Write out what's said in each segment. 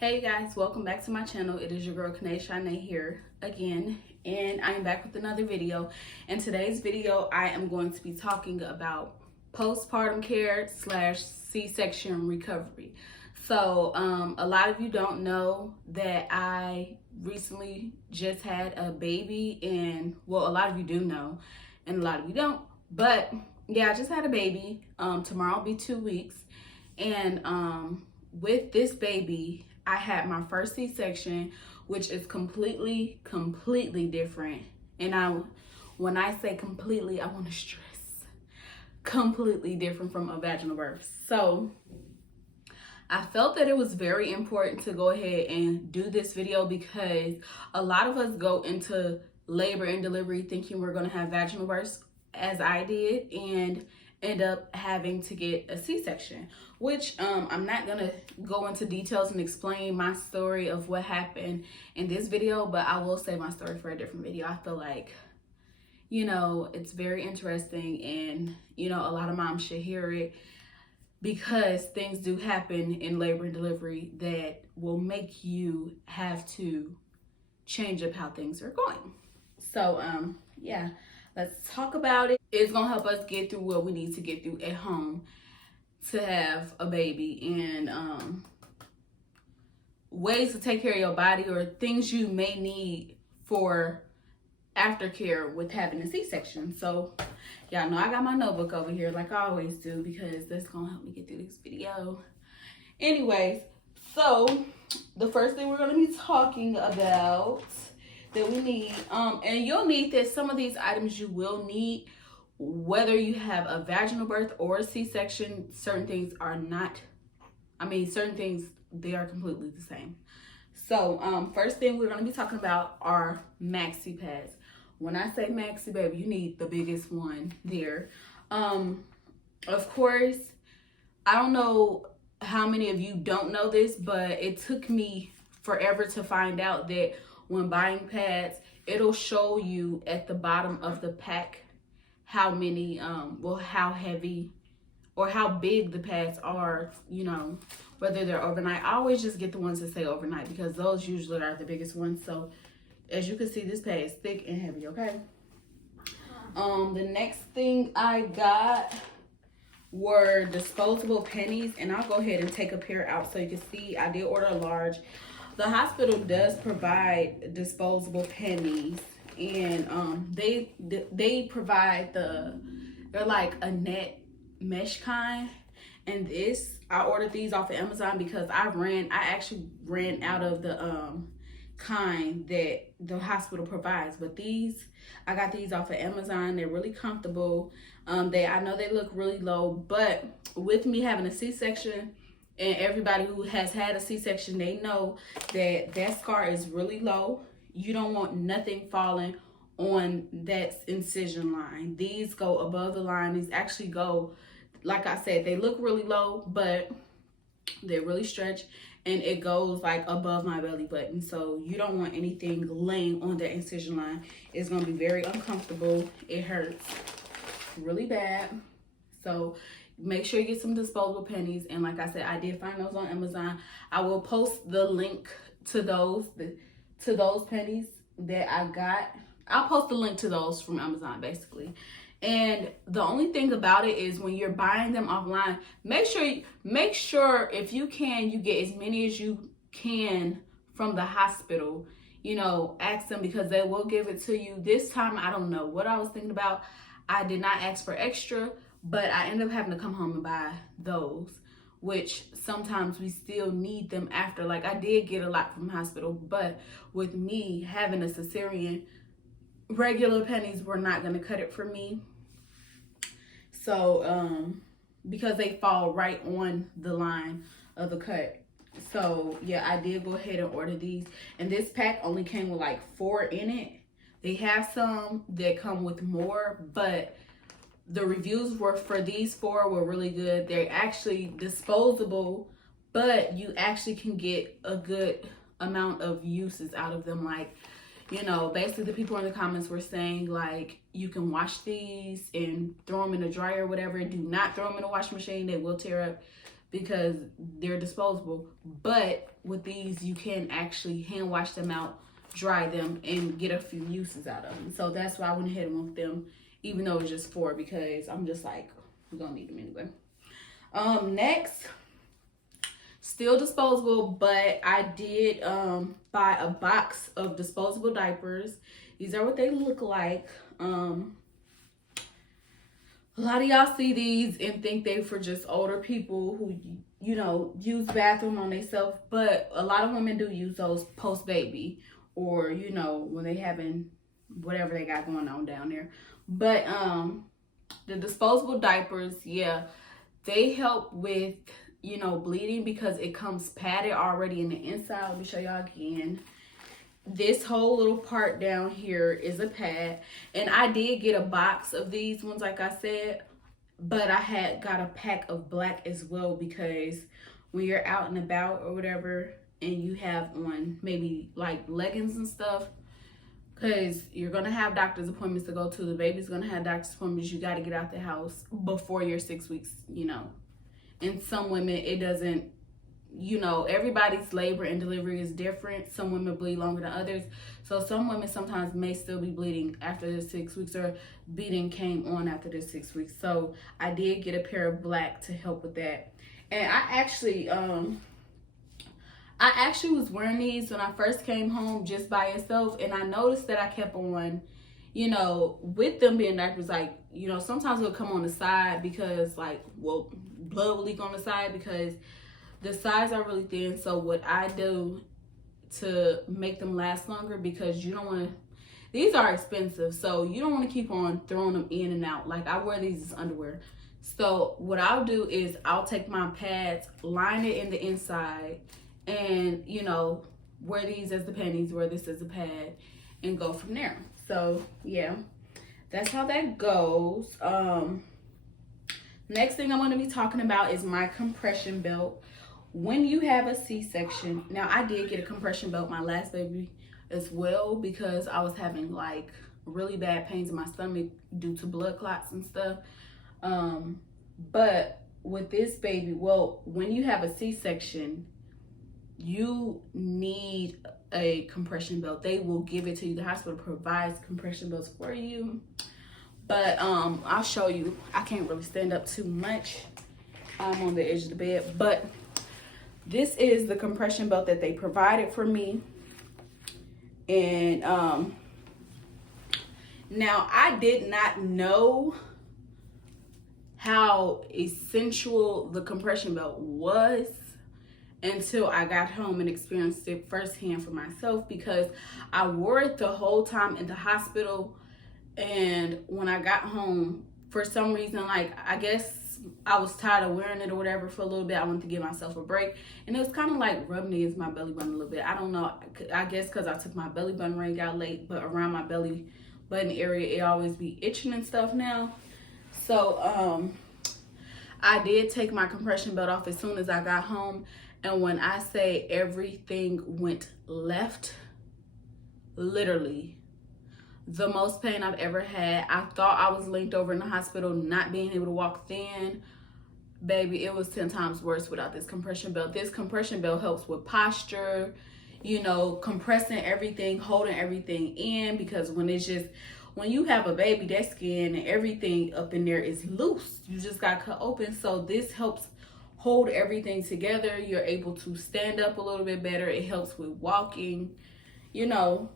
Hey guys, welcome back to my channel. It is your girl Kanae here again, and I am back with another video. In today's video, I am going to be talking about postpartum care / C-section recovery. So a lot of you don't know that I recently just had a baby, and well, a lot of you do know and a lot of you don't, but yeah, I just had a baby. Tomorrow will be 2 weeks, and with this baby I had my first C-section, which is completely different. And when I say completely, I want to stress completely different from a vaginal birth. So I felt that it was very important to go ahead and do this video because a lot of us go into labor and delivery thinking we're going to have vaginal births, as I did, and end up having to get a C-section, which I'm not gonna go into details and explain my story of what happened in this video, but I will save my story for a different video. I feel like, you know, it's very interesting, and you know, a lot of moms should hear it because things do happen in labor and delivery that will make you have to change up how things are going. So yeah, let's talk about it. It's gonna help us get through what we need to get through at home to have a baby, and ways to take care of your body or things you may need for aftercare with having a C-section. So y'all know I got my notebook over here like I always do because that's gonna help me get through this video. Anyways, so the first thing we're gonna be talking about that we need, and you'll need this, some of these items you will need whether you have a vaginal birth or a C-section. Certain things are not, certain things, they are completely the same. So first thing we're going to be talking about are maxi pads. When I say maxi, baby, you need the biggest one there. Of course, I don't know how many of you don't know this, but it took me forever to find out that when buying pads, it'll show you at the bottom of the pack how many, how heavy or how big the pads are, you know, whether they're overnight. I always just get the ones that say overnight because those usually are the biggest ones. So as you can see, this pad is thick and heavy, okay? The next thing I got were disposable pennies, and I'll go ahead and take a pair out so you can see. I did order a large. The hospital does provide disposable pennies, and they provide they're like a net mesh kind, and this, I ordered these off of Amazon because I actually ran out of the kind that the hospital provides. But these, I got these off of Amazon. They're really comfortable. I know they look really low, but with me having a C-section, and everybody who has had a C-section, they know that that scar is really low. You don't want nothing falling on that incision line. These go above the line. These actually go, like I said, they look really low, but they're really stretched, and it goes like above my belly button. So you don't want anything laying on that incision line. It's gonna be very uncomfortable. It hurts really bad. So make sure you get some disposable pennies. And like I said, I did find those on Amazon. I will post the link to those pennies that I got. I'll post the link to those from Amazon basically. And the only thing about it is when you're buying them offline, make sure if you can, you get as many as you can from the hospital. You know, ask them because they will give it to you. This time, I don't know what I was thinking about. I did not ask for extra, but I ended up having to come home and buy those, which sometimes we still need them after. Like, I did get a lot from the hospital, but with me having a cesarean, regular pennies were not going to cut it for me. So because they fall right on the line of the cut. So yeah, I did go ahead and order these, and this pack only came with like 4 in it. They have some that come with more, but the reviews were for these 4 were really good. They're actually disposable, but you actually can get a good amount of uses out of them. Like, you know, basically the people in the comments were saying like you can wash these and throw them in a dryer or whatever. Do not throw them in a washing machine. They will tear up. because they're disposable. But with these, you can actually hand wash them out, dry them, and get a few uses out of them. So that's why I went ahead and went with them, even though it's just 4, because I'm just like, we're gonna need them anyway. Next, still disposable, but I did buy a box of disposable diapers. These are what they look like. A lot of y'all see these and think they for just older people who, you know, use bathroom on themselves, but a lot of women do use those post-baby, or, you know, when they having whatever they got going on down there. But the disposable diapers, yeah, they help with, you know, bleeding because it comes padded already in the inside. Let me show y'all again. This whole little part down here is a pad, and I did get a box of these ones, like I said, but I had got a pack of black as well, because when you're out and about or whatever and you have on maybe like leggings and stuff, because you're gonna have doctor's appointments to go to, the baby's gonna have doctor's appointments, you got to get out the house before your 6 weeks, you know. And some women, it doesn't, you know, everybody's labor and delivery is different. Some women bleed longer than others. So some women sometimes may still be bleeding after the 6 weeks, or bleeding came on after the 6 weeks. So I did get a pair of black to help with that. And I actually was wearing these when I first came home just by itself, and I noticed that I kept on, you know, with them being diapers, like, you know, sometimes it'll come on the side because, like, well, blood will leak on the side because the sides are really thin. So what I do to make them last longer, because you don't want to, these are expensive, so you don't want to keep on throwing them in and out. Like, I wear these as underwear. So what I'll do is I'll take my pads, line it in the inside, and, you know, wear these as the panties, wear this as a pad, and go from there. So yeah, that's how that goes. Next thing I'm going to be talking about is my compression belt. When you have a C-section, now I did get a compression belt my last baby as well, because I was having like really bad pains in my stomach due to blood clots and stuff. But with this baby, well, when you have a C-section, you need a compression belt. They will give it to you. The hospital provides compression belts for you. But I'll show you. I can't really stand up too much. I'm on the edge of the bed, but this is the compression belt that they provided for me. And now I did not know how essential the compression belt was until I got home and experienced it firsthand for myself, because I wore it the whole time in the hospital. And when I got home, for some reason, like, I guess I was tired of wearing it or whatever for a little bit. I wanted to give myself a break, and it was kind of like rubbing against my belly button a little bit. I don't know, I guess because I took my belly button ring out late, but around my belly button area, it always be itching and stuff now. So I did take my compression belt off as soon as I got home, and when I say everything went left, literally the most pain I've ever had. I thought I was linked over in the hospital, not being able to walk thin. Baby, it was 10 times worse without this compression belt. This compression belt helps with posture, you know, compressing everything, holding everything in, because when you have a baby, that skin and everything up in there is loose. You just got cut open. So this helps hold everything together. You're able to stand up a little bit better. It helps with walking. You know,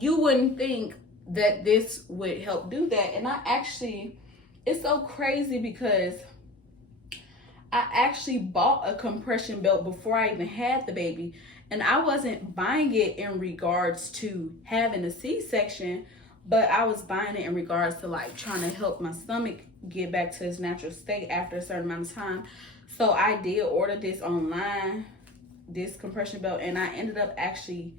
you wouldn't think that this would help do that. And it's so crazy because I actually bought a compression belt before I even had the baby, and I wasn't buying it in regards to having a C-section, but I was buying it in regards to like trying to help my stomach get back to its natural state after a certain amount of time. So I did order this online, this compression belt, and I ended up actually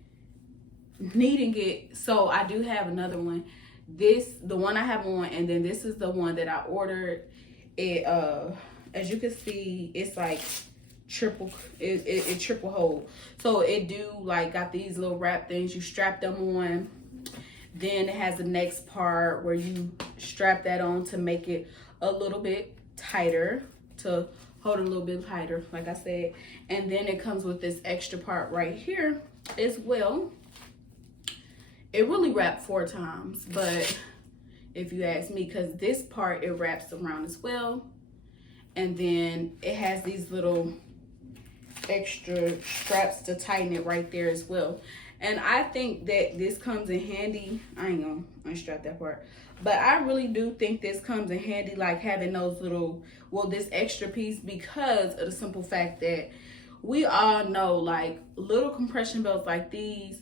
needing it. So I do have another one. The one I have on, and then this is the one that I ordered. It as you can see, it's like triple hold. So it do like got these little wrap things. You strap them on. Then it has the next part where you strap that on to make it a little bit tighter to hold it a little bit tighter, like I said. And then it comes with this extra part right here as well. It really wrapped 4 times, but if you ask me, because this part, it wraps around as well. And then it has these little extra straps to tighten it right there as well. And I think that this comes in handy. I ain't gonna unstrap that part, but I really do think this comes in handy, like having those little, well, this extra piece, because of the simple fact that we all know, like, little compression belts like these,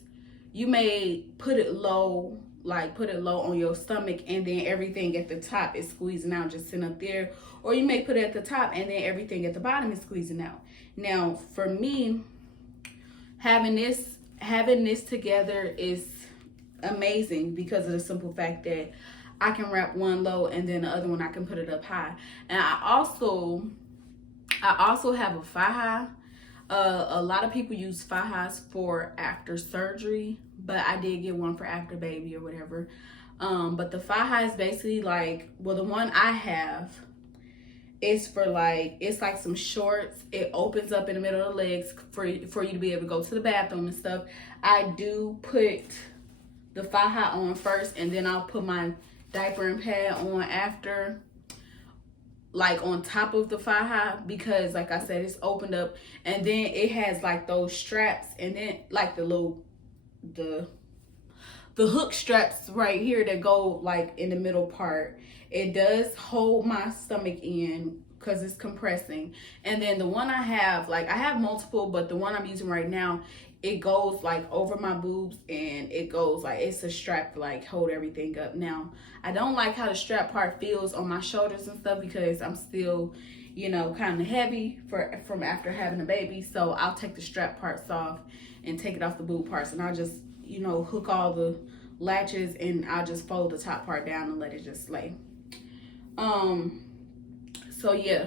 you may put it low, like put it low on your stomach, and then everything at the top is squeezing out, just sitting up there. Or you may put it at the top and then everything at the bottom is squeezing out. Now, for me, having this together is amazing, because of the simple fact that I can wrap one low and then the other one I can put it up high. And I also have a thigh high. A lot of people use thigh highs for after surgery, but I did get one for after baby or whatever. But the thigh high is basically like, well, the one I have is for like, it's like some shorts. It opens up in the middle of the legs for you to be able to go to the bathroom and stuff. I do put the thigh high on first, and then I'll put my diaper and pad on after, like on top of the thigh high, because like I said, it's opened up, and then it has like those straps, and then like the hook straps right here that go like in the middle part. It does hold my stomach in because it's compressing. And then the one I have, like I have multiple, but the one I'm using right now, it goes like over my boobs, and it goes like, it's a strap to like hold everything up. Now, I don't like how the strap part feels on my shoulders and stuff, because I'm still, you know, kind of heavy from after having a baby. So I'll take the strap parts off and take it off the boob parts, and I'll just, you know, hook all the latches, and I'll just fold the top part down and let it just lay. So yeah,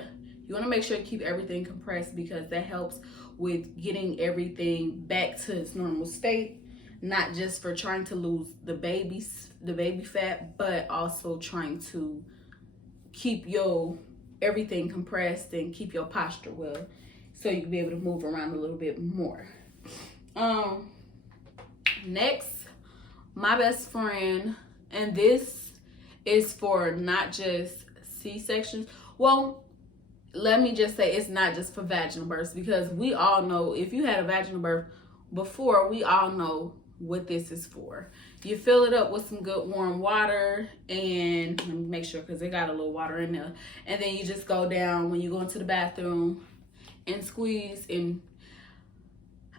you want to make sure you keep everything compressed, because that helps with getting everything back to its normal state, not just for trying to lose the baby fat, but also trying to keep your everything compressed and keep your posture well, so you can be able to move around a little bit more. Next, my best friend, and this is for not just C-sections. Well, let me just say, it's not just for vaginal births, because we all know, if you had a vaginal birth before, we all know what this is for. You fill it up with some good warm water, and let me make sure, because it got a little water in there, and then you just go down when you go into the bathroom and squeeze. And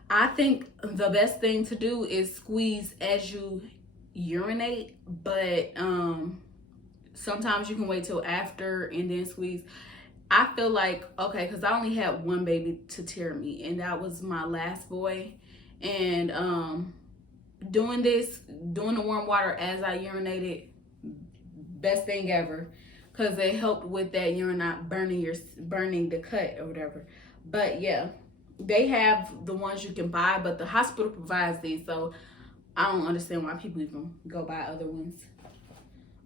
I think the best thing to do is squeeze as you urinate, but sometimes you can wait till after and then squeeze. I feel like, okay, because I only had one baby to tear me, and that was my last boy. And doing the warm water as I urinated, best thing ever, because it helped with that urine not burning the cut or whatever. But yeah, they have the ones you can buy, but the hospital provides these, so I don't understand why people even go buy other ones.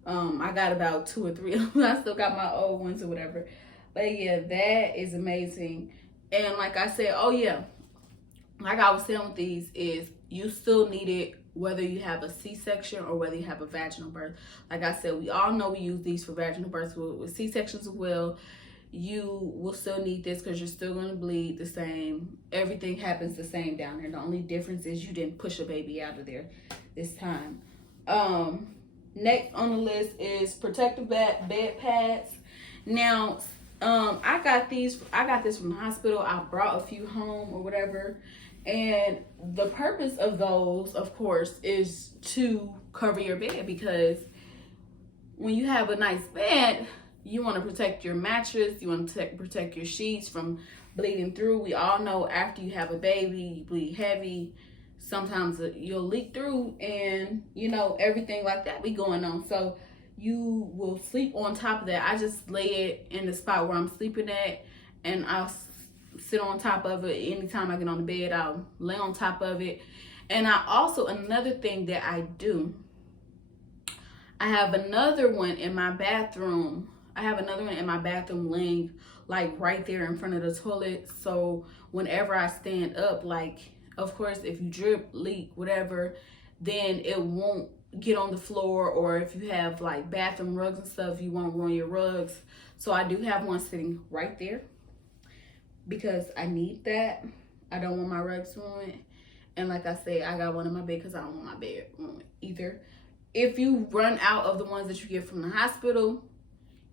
I got about 2 or 3 of them. I still got my old ones or whatever. But yeah, that is amazing. And like I said, oh yeah, like I was saying with these, is you still need it whether you have a C-section or whether you have a vaginal birth. Like I said, we all know we use these for vaginal births. With C-sections as well, you will still need this, because you're still going to bleed the same. Everything happens the same down there. The only difference is you didn't push a baby out of there this time. Next on the list is protective bed pads. Now, I got this from the hospital. I brought a few home or whatever. And the purpose of those, of course, is to cover your bed, because when you have a nice bed, you want to protect your mattress, you want to protect your sheets from bleeding through. We all know after you have a baby, you bleed heavy. Sometimes you'll leak through, and you know, everything like that be going on. So you will sleep on top of that. I just lay it in the spot where I'm sleeping at, and I'll sit on top of it. Anytime I get on the bed, I'll lay on top of it. And I also, another thing that I do, I have another one in my bathroom. Laying like right there in front of the toilet. So whenever I stand up, like, of course, if you drip, leak, whatever, then it won't get on the floor. Or if you have like bathroom rugs and stuff, you won't ruin your rugs. So I do have one sitting right there because I need that. I don't want my rugs ruined. And like I said, I got one in my bed because I don't want my bed ruined either. If you run out of the ones that you get from the hospital,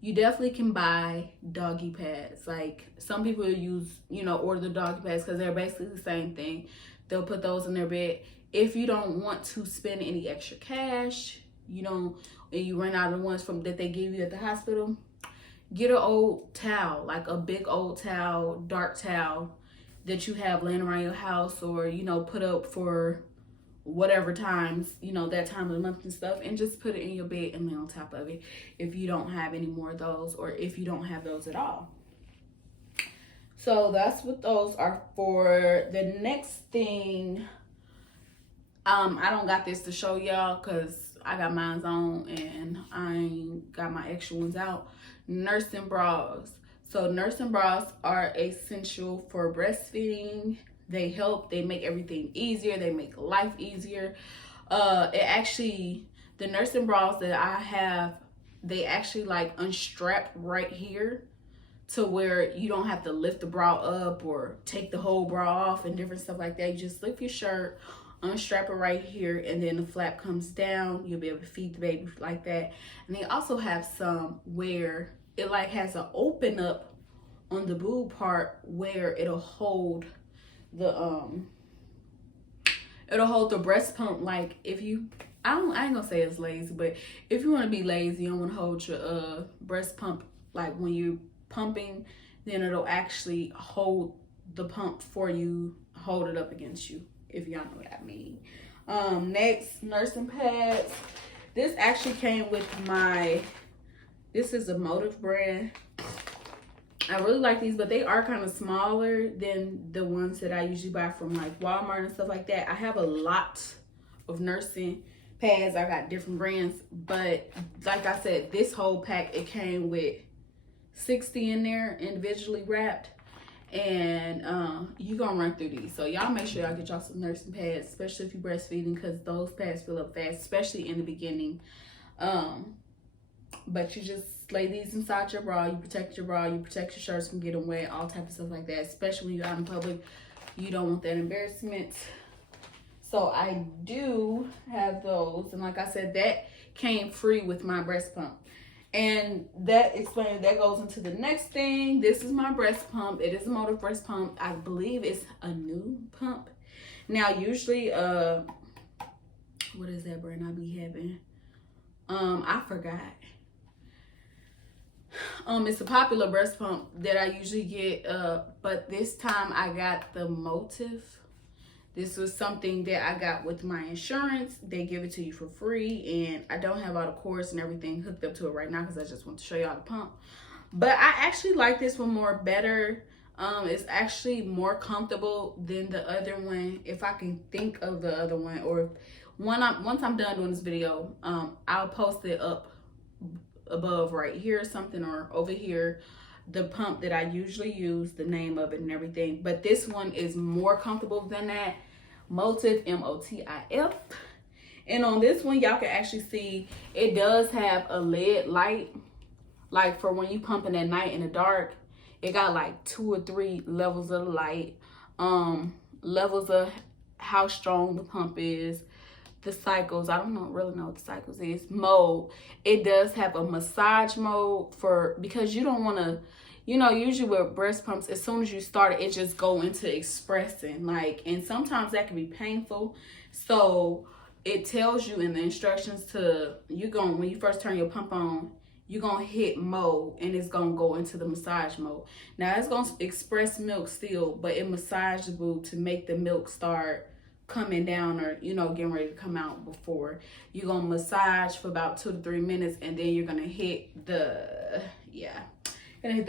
you definitely can buy doggy pads. Like, some people use, you know, order the doggy pads because they're basically the same thing. They'll put those in their bed. If you don't want to spend any extra cash, you know, and you run out of the ones from that they give you at the hospital, get an old towel, like a big old towel, dark towel that you have laying around your house, or, you know, put up for whatever times, you know, that time of the month and stuff, and just put it in your bed and lay on top of it if you don't have any more of those, or if you don't have those at all. So that's what those are for. The next thing, I don't got this to show y'all because I got mine on and I ain't got my extra ones out. Nursing bras. So nursing bras are essential for breastfeeding. They help, they make everything easier, they make life easier. The nursing bras that I have, they actually like unstrap right here to where you don't have to lift the bra up or take the whole bra off and different stuff like that. You just lift your shirt, unstrap it right here, and then the flap comes down. You'll be able to feed the baby like that. And they also have some where it like has an open up on the boob part where it'll hold the breast pump. Like, if you, I ain't gonna say it's lazy, but if you want to be lazy, you don't want to hold your breast pump like when you're pumping, then it'll actually hold the pump for you, hold it up against you, if y'all know what I mean. Next, nursing pads. This actually came with this is a Motive brand. I really like these, but they are kind of smaller than the ones that I usually buy from like Walmart and stuff like that. I have a lot of nursing pads. I got different brands, but like I said, this whole pack, it came with 60 in there, individually wrapped. And you gonna run through these. So y'all make sure y'all get y'all some nursing pads, especially if you're breastfeeding, because those pads fill up fast, especially in the beginning. But you just lay these inside your bra. You protect your bra. You protect your shirts from getting wet, all type of stuff like that. Especially when you're out in public, you don't want that embarrassment. So I do have those, and like I said, that came free with my breast pump. And that goes into the next thing. This is my breast pump. It is a Motive breast pump. I believe it's a new pump. Now, usually, what is that brand I be having? I forgot. It's a popular breast pump that I usually get, but this time I got the Motive. This was something that I got with my insurance. They give it to you for free, and I don't have all the cords and everything hooked up to it right now because I just want to show y'all the pump. But I actually like this one better. It's actually more comfortable than the other one, if I can think of the other one. Or once I'm done doing this video, I'll post it up above right here or something, or over here, the pump that I usually use, the name of it and everything. But this one is more comfortable than that. Motive, M-O-T-I-F. And on this one, y'all can actually see it does have a LED light, like for when you pumping at night in the dark. It got like 2 or 3 levels of light, levels of how strong the pump is, the cycles. I don't really know what the cycles is. Mode. It does have a massage mode because you don't want to, you know, usually with breast pumps, as soon as you start it just go into expressing, like, and sometimes that can be painful. So it tells you in the instructions when you first turn your pump on, you're gonna hit mode, and it's gonna go into the massage mode. Now it's gonna express milk still, but it massages the boob to make the milk start coming down, or, you know, getting ready to come out. Before you're gonna massage for about 2 to 3 minutes, and then you're gonna hit the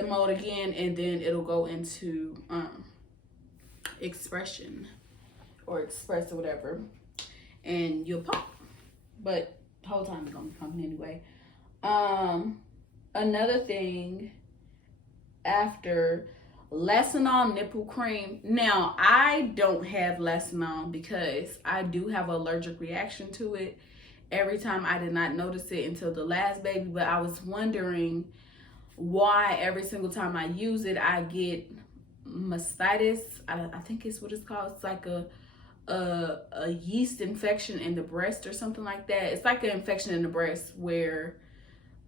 mode again, and then it'll go into expression or express or whatever, and you'll pump. But the whole time you're gonna be pumping anyway. Another thing after Vaseline nipple cream. Now, I don't have Vaseline because I do have an allergic reaction to it. Every time, I did not notice it until the last baby, but I was wondering why every single time I use it, I get mastitis. I think it's what it's called. It's like a yeast infection in the breast or something like that. It's like an infection in the breast where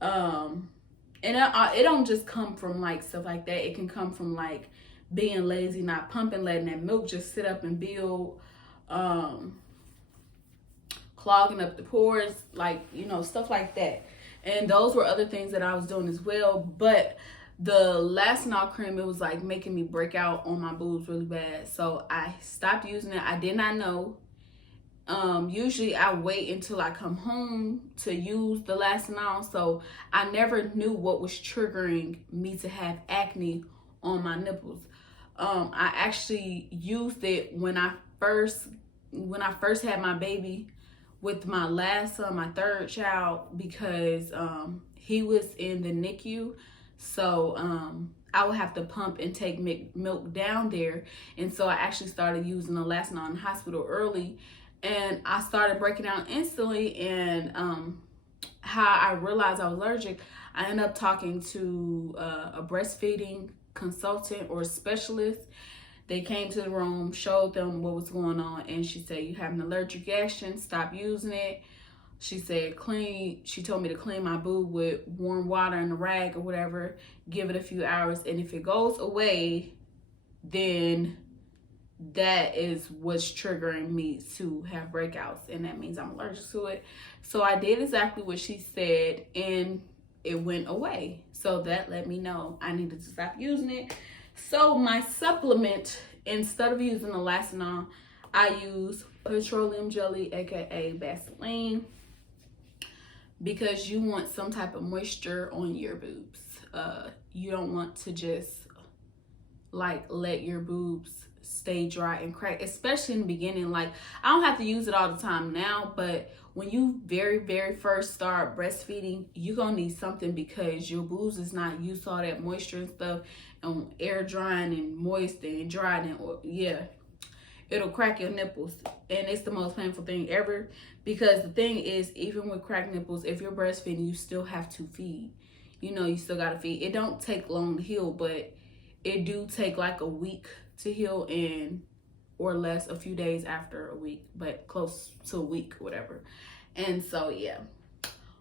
and it don't just come from like stuff like that. It can come from like being lazy, not pumping, letting that milk just sit up and build, clogging up the pores, like, you know, stuff like that. And those were other things that I was doing as well. But the Vaseline cream, it was like making me break out on my boobs really bad. So I stopped using it. I did not know. Usually I wait until I come home to use the Vaseline. So I never knew what was triggering me to have acne on my nipples. I actually used it when I first had my baby with my last son, my third child, because he was in the NICU. So I would have to pump and take milk down there. And so I actually started using the Vaseline in the hospital early. And I started breaking out instantly. And how I realized I was allergic, I ended up talking to a breastfeeding consultant or specialist. They came to the room, showed them what was going on, and she said, you have an allergic reaction, stop using it. She said, she told me to clean my boob with warm water and a rag or whatever, give it a few hours, and if it goes away, then that is what's triggering me to have breakouts, and that means I'm allergic to it. So I did exactly what she said, and it went away. So that let me know I needed to stop using it. So my supplement, instead of using the Vaseline, I use petroleum jelly, aka Vaseline, because you want some type of moisture on your boobs. You don't want to just like let your boobs stay dry and crack, especially in the beginning. Like, I don't have to use it all the time now, but when you very first start breastfeeding, you're gonna need something because your boobs is not used to all that moisture and stuff, and air drying and moist and drying, and yeah, it'll crack your nipples, and it's the most painful thing ever. Because the thing is, even with cracked nipples, if you're breastfeeding, you still have to feed. You know, you still gotta feed. It don't take long to heal, but it do take like a week to heal, and or less, a few days after a week, but close to a week, whatever. And so yeah,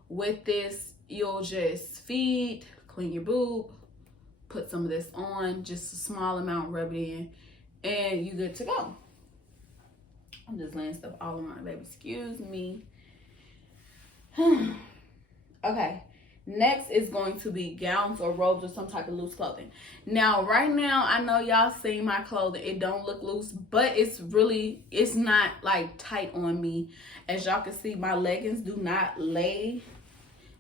with this, you'll just feed, clean your boob, put some of this on, just a small amount, rub it in, and you're good to go. I'm just laying stuff all around, baby. Excuse me. Okay. Next is going to be gowns or robes or some type of loose clothing. Now, right now, I know y'all see my clothing. It don't look loose, but it's not like tight on me. As y'all can see, my leggings do not lay.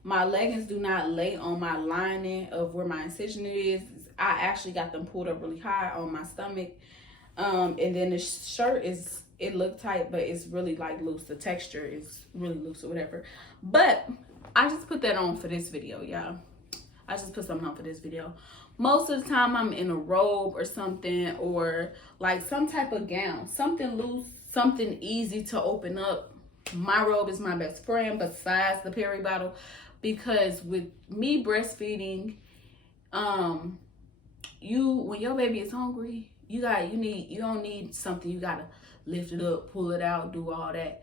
My leggings do not lay on my lining of where my incision is. I actually got them pulled up really high on my stomach. And then the shirt it looked tight, but it's really like loose. The texture is really loose or whatever. But I just put that on for this video, y'all. I just put something on for this video. Most of the time I'm in a robe or something, or like some type of gown, something loose, something easy to open up. My robe is my best friend besides the peri bottle, because with me breastfeeding, when your baby is hungry, you don't need something you gotta lift it up, pull it out, do all that.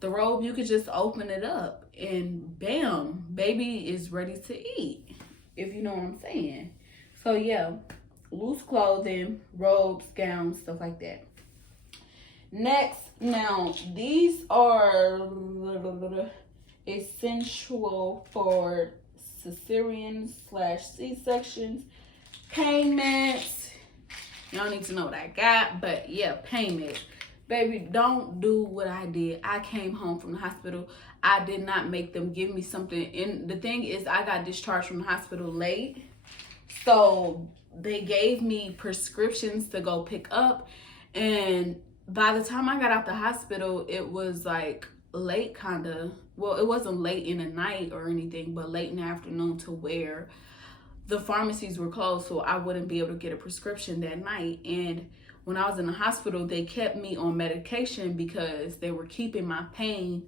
The robe, you could just open it up and bam, baby is ready to eat, if you know what I'm saying. So yeah, loose clothing, robes, gowns, stuff like that. Next, now these are essential for cesarean/C-sections, pain meds. Y'all need to know what I got, but yeah, pain meds. Baby, don't do what I did. I came home from the hospital. I did not make them give me something. And the thing is, I got discharged from the hospital late. So they gave me prescriptions to go pick up. And by the time I got out the hospital, it was like late kind of. Well, it wasn't late in the night or anything, but late in the afternoon, to where the pharmacies were closed, so I wouldn't be able to get a prescription that night. And when I was in the hospital, they kept me on medication because they were keeping my pain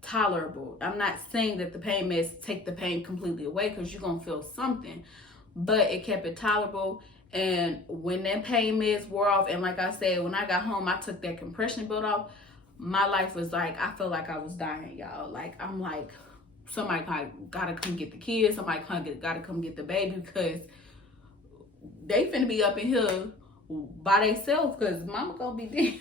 tolerable. I'm not saying that the pain meds take the pain completely away, because you're going to feel something, but it kept it tolerable. And when that pain meds wore off, and like I said, when I got home, I took that compression belt off, my life was like, I felt like I was dying, y'all. Like, I'm like, somebody gotta come get the kids, somebody gotta come get the baby, because they finna be up in here by themselves, because mama gonna be dead.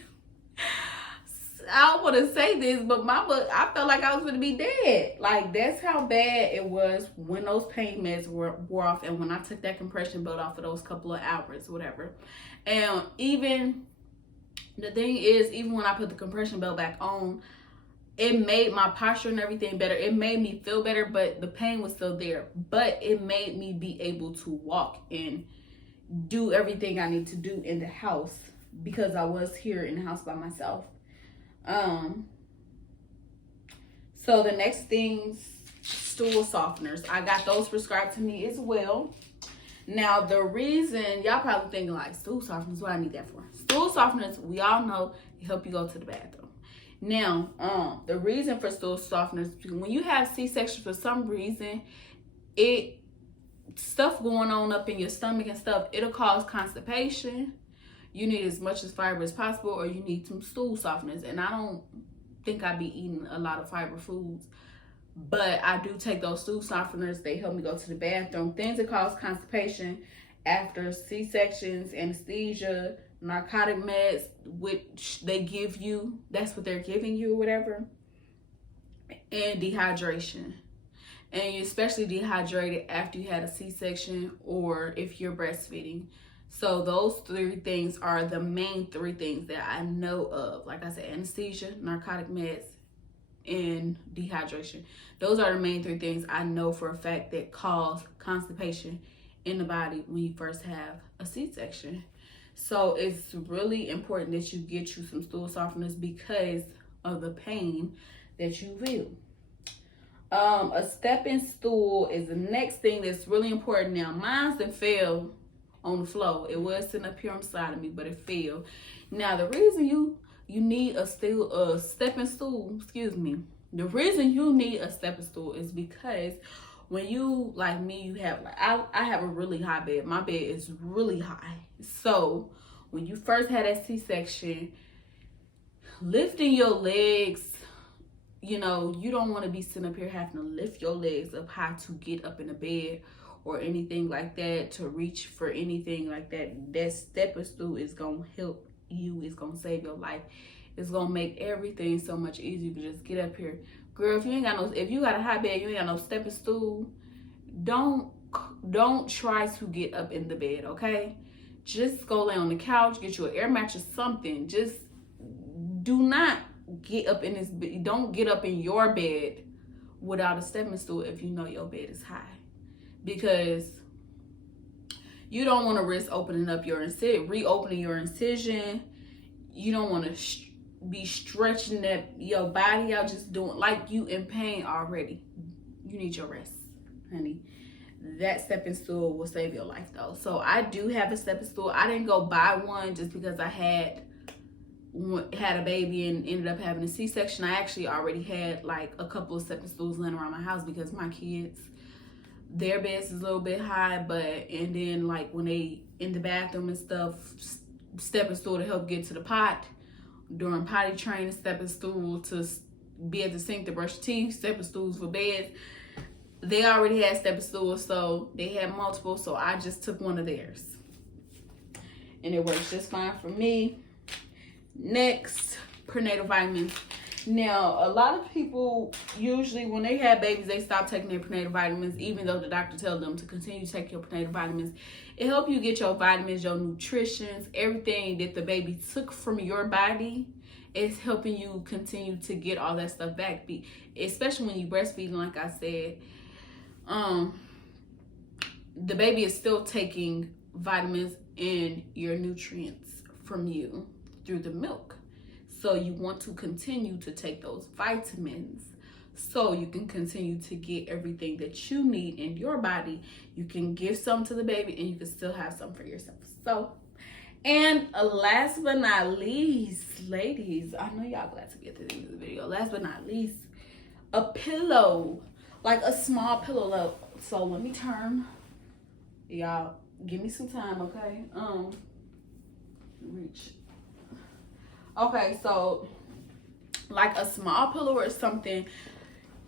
I don't want to say this, but mama, I felt like I was gonna be dead. Like, that's how bad it was when those pain meds wore off, and when I took that compression belt off for those couple of hours, whatever. And even the thing is, even when I put the compression belt back on, it made my posture and everything better. It made me feel better, but the pain was still there. But it made me be able to walk and do everything I need to do in the house, because I was here in the house by myself. So the next things, stool softeners. I got those prescribed to me as well. Now, the reason, y'all probably thinking like, stool softeners, what I need that for? Stool softeners, we all know, they help you go to the bathroom. Now, the reason for stool softeners, when you have C-section, for some reason, stuff going on up in your stomach and stuff, it'll cause constipation. You need as much as fiber as possible, or you need some stool softeners. And I don't think I be eating a lot of fiber foods, but I do take those stool softeners. They help me go to the bathroom. Things that cause constipation after C-sections, anesthesia, narcotic meds, which they give you, that's what they're giving you or whatever, and dehydration. And you're especially dehydrated after you had a C-section or if you're breastfeeding. So those three things are the main three things that I know of. Like I said, anesthesia, narcotic meds, and dehydration. Those are the main three things I know for a fact that cause constipation in the body when you first have a C-section. So it's really important that you get you some stool softeners because of the pain that you feel. A stepping stool is the next thing that's really important. Now, mine's done fell on the floor. It was sitting up here on the side of me, but it fell. Now, the reason you need a stepping stool, the reason you need a stepping stool is because when you, like me, you have, like, I have a really high bed. My bed is really high. So when you first had that C-section, lifting your legs, you know, you don't want to be sitting up here having to lift your legs up high to get up in the bed or anything like that, to reach for anything like that. That stepping stool is going to help you. It's going to save your life. It's going to make everything so much easier to just get up here. Girl, if you got a high bed, you ain't got no stepping stool, don't try to get up in the bed, okay? Just go lay on the couch, get you an air mattress, something. Just do not get up in this bed. Don't get up in your bed without a stepping stool if you know your bed is high, because you don't want to risk reopening your incision. You don't want to be stretching your body out, just doing like you in pain already. You need your rest, honey. That stepping stool will save your life though. So I do have a stepping stool. I didn't go buy one just because I had a baby and ended up having a C-section. I actually already had like a couple of stepping stools laying around my house because my kids, their beds is a little bit high, and then like when they in the bathroom and stuff, stepping stool to help get to the pot during potty training, stepping stool to be at the sink to brush teeth, stepping stools for beds. They already had stepping stools, so they had multiple, so I just took one of theirs. And it works just fine for me. Next, prenatal vitamins. Now, a lot of people usually, when they have babies, they stop taking their prenatal vitamins, even though the doctor tells them to continue to take your prenatal vitamins. It helps you get your vitamins, your nutrition, everything that the baby took from your body. It's helping you continue to get all that stuff back, especially when you breastfeeding, like I said. The baby is still taking vitamins and your nutrients from you through the milk. So you want to continue to take those vitamins so you can continue to get everything that you need in your body. You can give some to the baby and you can still have some for yourself. So, and last but not least, ladies, I know y'all glad to get to the end of the video. Last but not least, a pillow, like a small pillow. So let me turn, y'all, give me some time, okay? Reach. Okay, so like a small pillow or something.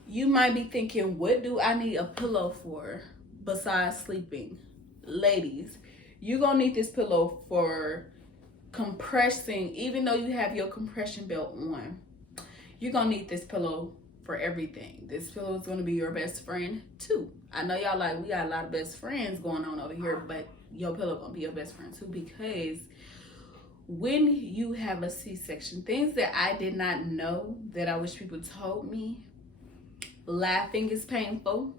You might be thinking, what do I need a pillow for besides sleeping? Ladies, you're gonna need this pillow for compressing. Even though you have your compression belt on, you're gonna need this pillow for everything. This pillow is gonna be your best friend too. I know y'all like, we got a lot of best friends going on over here, but your pillow gonna be your best friend too, because when you have a C-section, things that I did not know that I wish people told me: laughing is painful,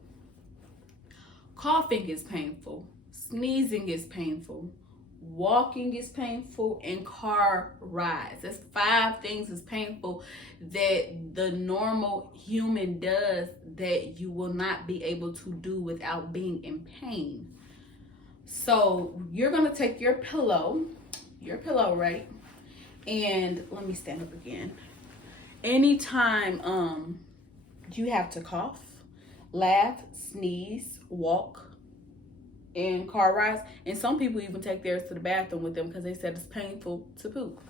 coughing is painful, sneezing is painful, walking is painful, and car rides. That's 5 things is painful that the normal human does that you will not be able to do without being in pain. So you're gonna take your pillow, right? And let me stand up again. Anytime you have to cough, laugh, sneeze, walk, and car rides, and some people even take theirs to the bathroom with them because they said it's painful to poop.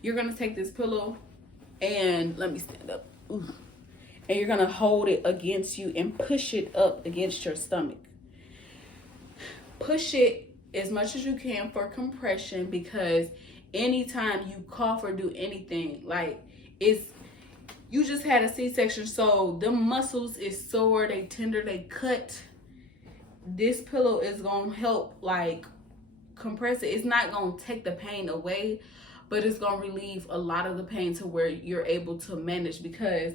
You're gonna take this pillow and let me stand up. Ooh. And you're gonna hold it against you and push it up against your stomach. Push it as much as you can for compression, because anytime you cough or do anything, like, you just had a C-section, so the muscles is sore, they tender, they cut. This pillow is gonna help like compress it. It's not gonna take the pain away, but it's gonna relieve a lot of the pain to where you're able to manage, because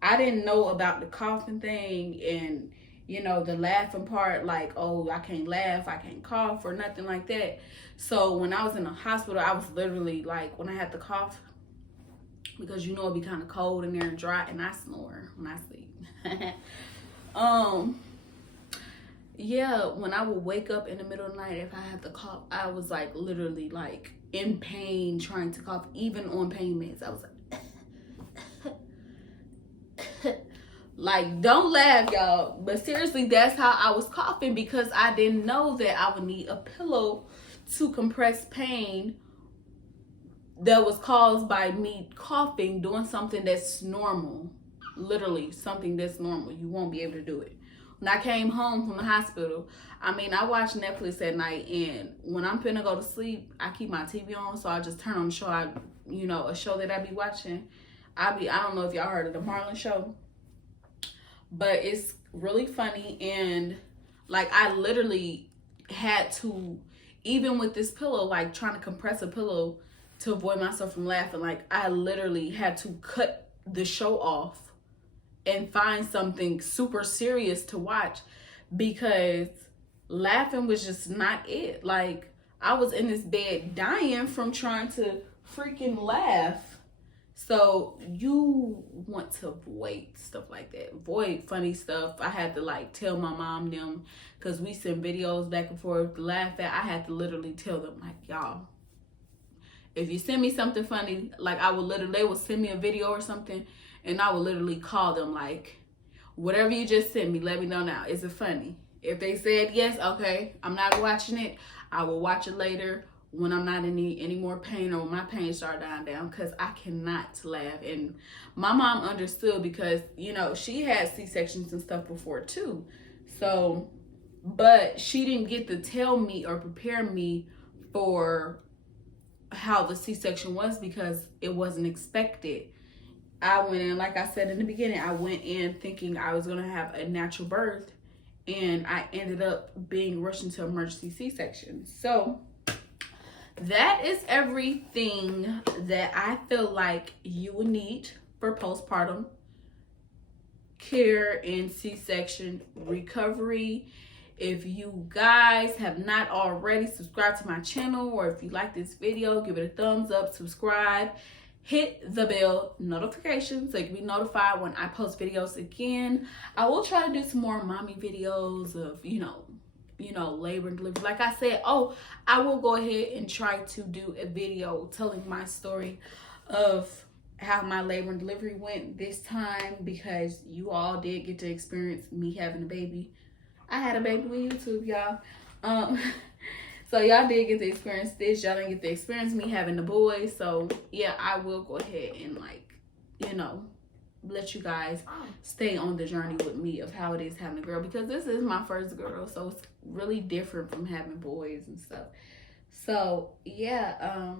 I didn't know about the coughing thing and, you know, the laughing part, like, oh, I can't laugh, I can't cough or nothing like that. So when I was in the hospital, I was literally like, when I had to cough, because you know it'd be kind of cold in there and dry, and I snore when I sleep. Yeah, when I would wake up in the middle of the night, if I had to cough, I was like literally like in pain trying to cough, even on pain meds. I was like, like, don't laugh, y'all, but seriously, that's how I was coughing, because I didn't know that I would need a pillow to compress pain that was caused by me coughing, doing something that's normal. Literally something that's normal. You won't be able to do it. When I came home from the hospital, I mean, I watch Netflix at night, and when I'm finna go to sleep, I keep my TV on, so I just turn on the show. A show that I be watching. I don't know if y'all heard of the Marlon Show, but it's really funny, and like, I literally had to, even with this pillow, like trying to compress a pillow to avoid myself from laughing, like I literally had to cut the show off and find something super serious to watch, because laughing was just not it. Like, I was in this bed dying from trying to freaking laugh. So you want to avoid stuff like that. Avoid funny stuff. I had to like tell my mom them, because we send videos back and forth to laugh at. I had to literally tell them, like, y'all, if you send me something funny, like, they would send me a video or something, and I would literally call them, like, whatever you just sent me, let me know now. Is it funny? If they said yes, okay, I'm not watching it. I will watch it later when I'm not in any more pain, or when my pain start dying down, because I cannot laugh. And my mom understood, because, you know, she had C-sections and stuff before too. So, but she didn't get to tell me or prepare me for how the C-section was, because it wasn't expected. I went in, like I said in the beginning, I went in thinking I was going to have a natural birth, and I ended up being rushed into emergency C-section. So that is everything that I feel like you would need for postpartum care and C-section recovery. If you guys have not already subscribed to my channel, or if you like this video, give it a thumbs up, subscribe, hit the bell notification so you can be notified when I post videos again. I will try to do some more mommy videos of, you know, labor and delivery. Like I said, I will go ahead and try to do a video telling my story of how my labor and delivery went this time, because you all did get to experience me having a baby. I had a baby with YouTube, y'all. So y'all did get to experience this. Y'all didn't get to experience me having the boy. So yeah, I will go ahead and, like, you know, let you guys stay on the journey with me of how it is having a girl, because this is my first girl, so it's really different from having boys and stuff. So yeah,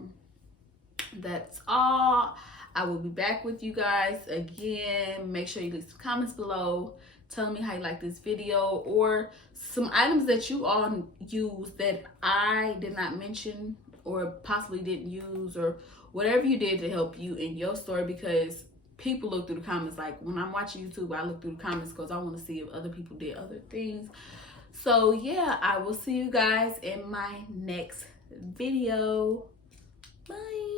that's all. I will be back with you guys again. Make sure you leave some comments below telling me how you like this video, or some items that you all use that I did not mention or possibly didn't use, or whatever you did to help you in your story, because people look through the comments. Like, when I'm watching YouTube, I look through the comments because I want to see if other people did other things. So yeah, I will see you guys in my next video. Bye.